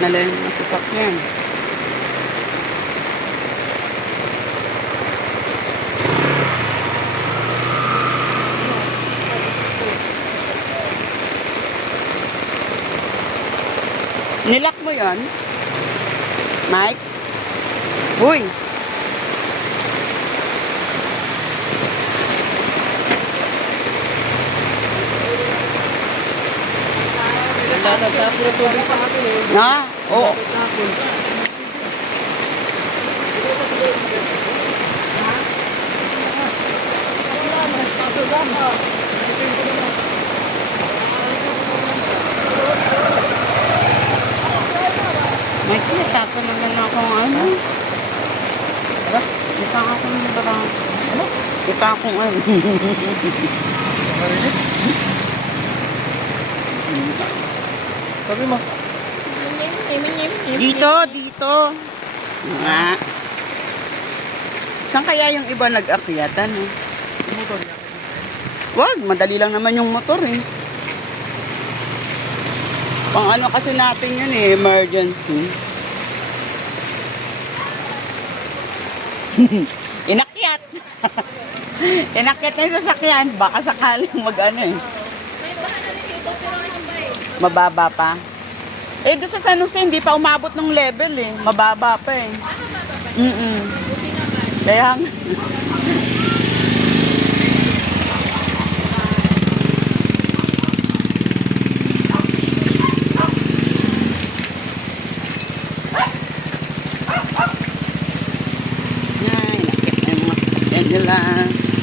na lang yung sasakyan. Nilak mo yon, Mike? Uy! Nagtatapon ng tubig sa akin eh. Na? Oo. Nagtatapon. Mike, natapon naman ako ng ano. Ba? Kita ako ng barang. Ano? Kita akong ano. Sabi mo, Dito, dito. Nga. Saan kaya yung iba nag-akyat? Ano? motor niya. Wag, madali lang naman yung motor eh. Pang ano kasi natin yun eh, emergency. Inakyat. Inakyat na yung sasakyan. Baka sakaling mag ano eh. Mababa pa. Eh, doon sa San Jose, hindi pa umabot ng level eh. Mababa pa eh. Mm-mm. Kaya, nila.